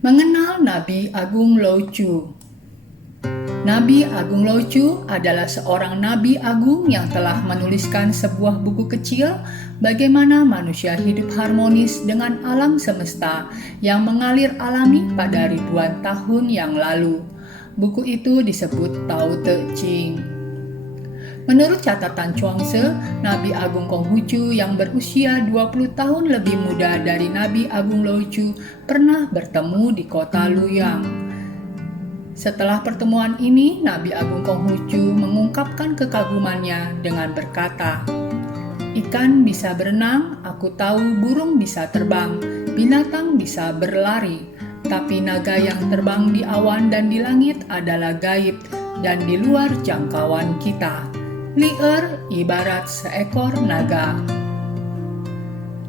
Mengenal Nabi Agung Lao Tzu. Nabi Agung Lao Tzu adalah seorang nabi agung yang telah menuliskan sebuah buku kecil bagaimana manusia hidup harmonis dengan alam semesta yang mengalir alami pada ribuan tahun yang lalu. Buku itu disebut Tao Te Ching. Menurut catatan Chuang-tzu, Nabi Agung Konghucu yang berusia 20 tahun lebih muda dari Nabi Agung Lao Tzu pernah bertemu di kota Luoyang. Setelah pertemuan ini, Nabi Agung Konghucu mengungkapkan kekagumannya dengan berkata, "Ikan bisa berenang, aku tahu burung bisa terbang, binatang bisa berlari, tapi naga yang terbang di awan dan di langit adalah gaib dan di luar jangkauan kita. Li'er ibarat seekor naga."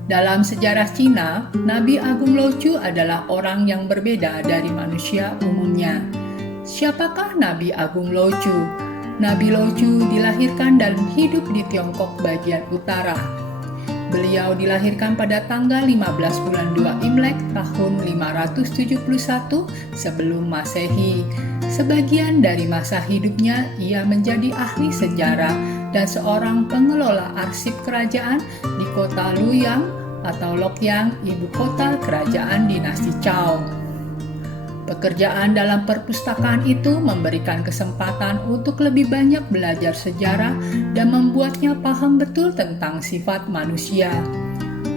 Dalam sejarah Cina, Nabi Agung Lao Tzu adalah orang yang berbeda dari manusia umumnya. Siapakah Nabi Agung Lao Tzu? Nabi Lao Tzu dilahirkan dan hidup di Tiongkok bagian utara. Beliau dilahirkan pada tanggal 15 bulan 2 Imlek tahun 571 sebelum Masehi. Sebagian dari masa hidupnya ia menjadi ahli sejarah dan seorang pengelola arsip kerajaan di kota Luoyang atau Lokyang, ibu kota kerajaan dinasti Zhou. Pekerjaan dalam perpustakaan itu memberikan kesempatan untuk lebih banyak belajar sejarah dan membuatnya paham betul tentang sifat manusia.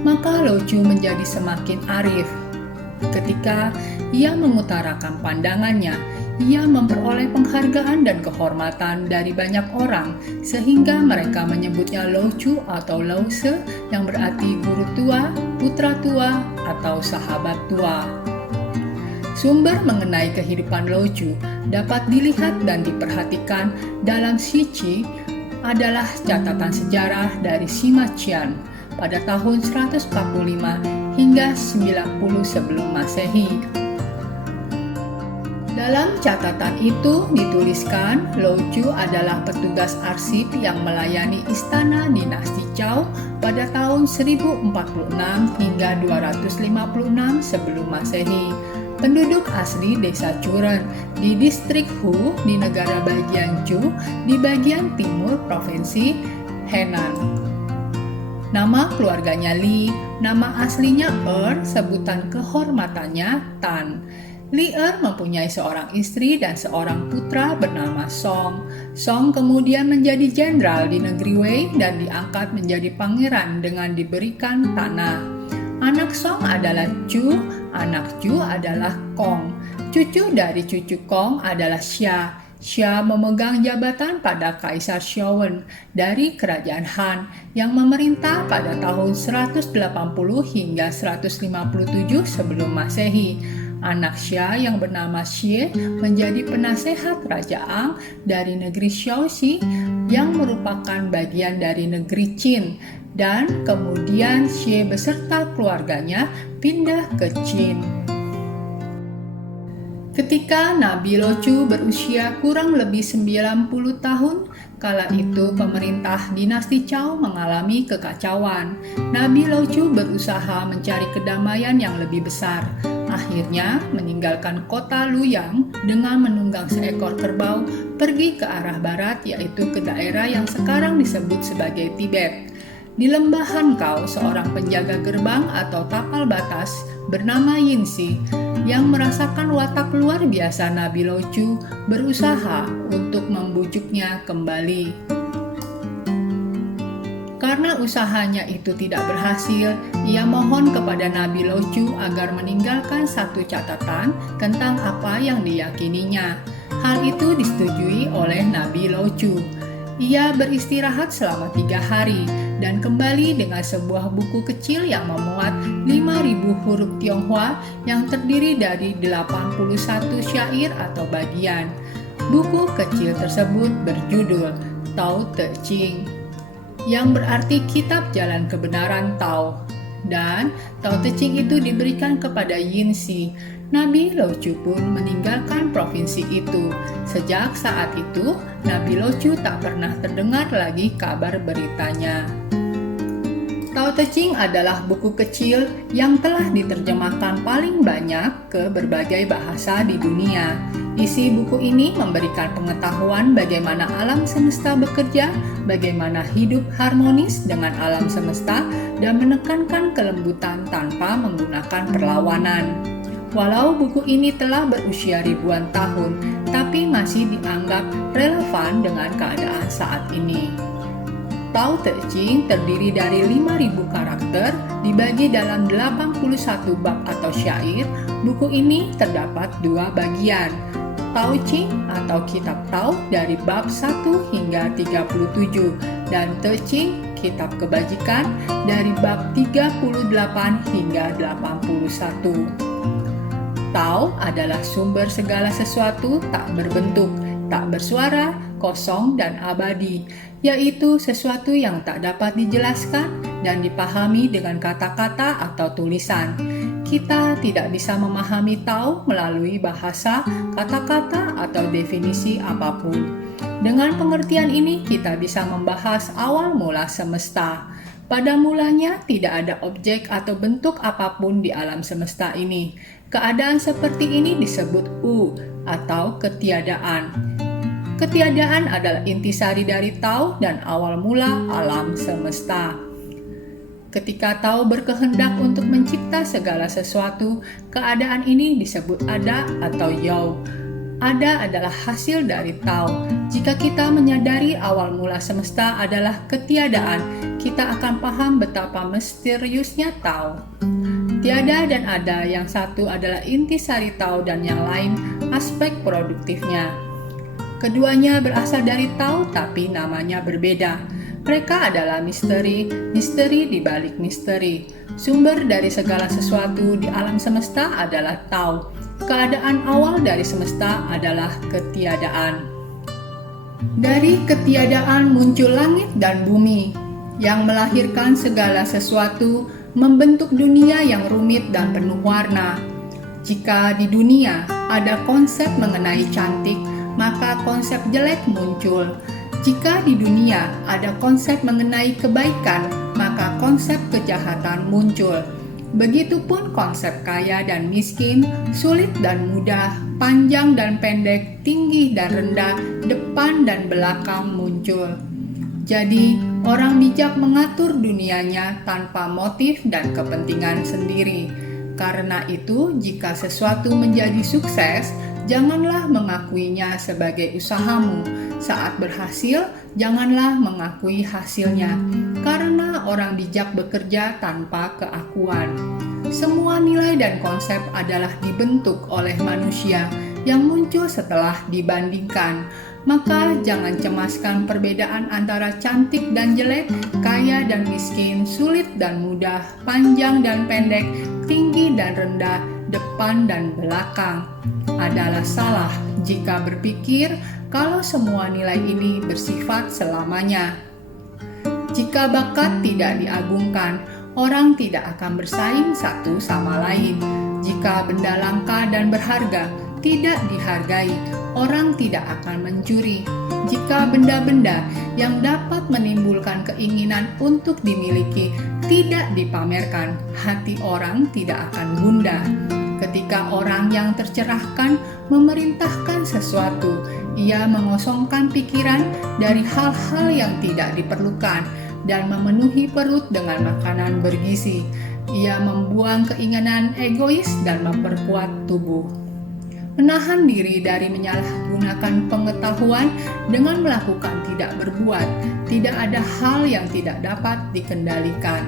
Maka Lao Tzu menjadi semakin arif. Ketika ia mengutarakan pandangannya, ia memperoleh penghargaan dan kehormatan dari banyak orang, sehingga mereka menyebutnya Lao Tzu atau Lao Se, yang berarti guru tua, putra tua, atau sahabat tua. Sumber mengenai kehidupan Lao Tzu dapat dilihat dan diperhatikan dalam Shiqi adalah catatan sejarah dari Sima Qian pada tahun 145 hingga 90 sebelum Masehi. Dalam catatan itu dituliskan Lao Tzu adalah petugas arsip yang melayani istana dinasti Zhou pada tahun 1046 hingga 256 sebelum Masehi. Penduduk asli desa Churen di distrik Hu di negara bagian Zhou di bagian timur provinsi Henan. Nama keluarganya Li, nama aslinya sebutan kehormatannya Tan. Li mempunyai seorang istri dan seorang putra bernama Song. Song kemudian menjadi jenderal di negeri Wei dan diangkat menjadi pangeran dengan diberikan tanah. Anak Song adalah Chu, anak Chu adalah Kong. Cucu dari cucu Kong adalah Xia. Xia memegang jabatan pada Kaisar Xiaowen dari Kerajaan Han yang memerintah pada tahun 180 hingga 157 sebelum Masehi. Anak Xia yang bernama Xie menjadi penasehat Raja Ang dari negeri Shaoxi yang merupakan bagian dari negeri Qin, dan kemudian Xie beserta keluarganya pindah ke Qin. Ketika Nabi Lao Tzu berusia kurang lebih 90 tahun, kala itu pemerintah dinasti Zhou mengalami kekacauan. Nabi Lao Tzu berusaha mencari kedamaian yang lebih besar. Akhirnya meninggalkan kota Luoyang dengan menunggang seekor kerbau pergi ke arah barat, yaitu ke daerah yang sekarang disebut sebagai Tibet. Di lembah Hankau, seorang penjaga gerbang atau tapal batas bernama Yinsi yang merasakan watak luar biasa Nabi Lao Tzu berusaha untuk membujuknya kembali. Karena usahanya itu tidak berhasil, ia mohon kepada Nabi Lao Tzu agar meninggalkan satu catatan tentang apa yang diyakininya. Hal itu disetujui oleh Nabi Lao Tzu. Ia beristirahat selama 3 hari dan kembali dengan sebuah buku kecil yang memuat 5.000 huruf Tionghoa yang terdiri dari 81 syair atau bagian. Buku kecil tersebut berjudul Tao Te Ching, yang berarti kitab jalan kebenaran Tao. Dan Tao Te Ching itu diberikan kepada Yinsi. Nabi Lao Tzu pun meninggalkan provinsi itu. Sejak saat itu, Nabi Lao Tzu tak pernah terdengar lagi kabar beritanya. Tao Te Ching adalah buku kecil yang telah diterjemahkan paling banyak ke berbagai bahasa di dunia. Isi buku ini memberikan pengetahuan bagaimana alam semesta bekerja, bagaimana hidup harmonis dengan alam semesta, dan menekankan kelembutan tanpa menggunakan perlawanan. Walau buku ini telah berusia ribuan tahun, tapi masih dianggap relevan dengan keadaan saat ini. Tao Te Ching terdiri dari 5.000 karakter, dibagi dalam 81 bab atau syair. Buku ini terdapat 2 bagian, Tao Ching atau Kitab Tao dari bab 1 hingga 37, dan Te Ching, Kitab Kebajikan dari bab 38 hingga 81. Tao adalah sumber segala sesuatu tak berbentuk, tak bersuara, kosong, dan abadi, yaitu sesuatu yang tak dapat dijelaskan dan dipahami dengan kata-kata atau tulisan. Kita tidak bisa memahami Tao melalui bahasa, kata-kata, atau definisi apapun. Dengan pengertian ini, kita bisa membahas awal mula semesta. Pada mulanya, tidak ada objek atau bentuk apapun di alam semesta ini. Keadaan seperti ini disebut U atau ketiadaan. Ketiadaan adalah intisari dari Tao dan awal mula alam semesta. Ketika Tao berkehendak untuk mencipta segala sesuatu, keadaan ini disebut ada atau Yao. Ada adalah hasil dari Tao. Jika kita menyadari awal mula semesta adalah ketiadaan, kita akan paham betapa misteriusnya Tao. Tiada dan ada, yang satu adalah intisari Tao dan yang lain aspek produktifnya. Keduanya berasal dari Tao tapi namanya berbeda. Mereka adalah misteri, misteri di balik misteri. Sumber dari segala sesuatu di alam semesta adalah Tao. Keadaan awal dari semesta adalah ketiadaan. Dari ketiadaan muncul langit dan bumi yang melahirkan segala sesuatu, membentuk dunia yang rumit dan penuh warna. Jika di dunia ada konsep mengenai cantik, maka konsep jelek muncul. Jika di dunia ada konsep mengenai kebaikan, maka konsep kejahatan muncul. Begitupun konsep kaya dan miskin, sulit dan mudah, panjang dan pendek, tinggi dan rendah, depan dan belakang muncul. Jadi, orang bijak mengatur dunianya tanpa motif dan kepentingan sendiri. Karena itu, jika sesuatu menjadi sukses, janganlah mengakuinya sebagai usahamu. Saat berhasil, janganlah mengakui hasilnya, karena orang bijak bekerja tanpa keakuan. Semua nilai dan konsep adalah dibentuk oleh manusia yang muncul setelah dibandingkan. Maka jangan cemaskan perbedaan antara cantik dan jelek, kaya dan miskin, sulit dan mudah, panjang dan pendek, tinggi dan rendah, depan dan belakang. Adalah salah jika berpikir kalau semua nilai ini bersifat selamanya. Jika bakat tidak diagungkan, orang tidak akan bersaing satu sama lain. Jika benda langka dan berharga tidak dihargai, orang tidak akan mencuri. Jika benda-benda yang dapat menimbulkan keinginan untuk dimiliki tidak dipamerkan, hati orang tidak akan gundah. Ketika orang yang tercerahkan memerintahkan sesuatu, ia mengosongkan pikiran dari hal-hal yang tidak diperlukan dan memenuhi perut dengan makanan bergizi. Ia membuang keinginan egois dan memperkuat tubuh. Menahan diri dari menyalahgunakan pengetahuan dengan melakukan tidak berbuat. Tidak ada hal yang tidak dapat dikendalikan.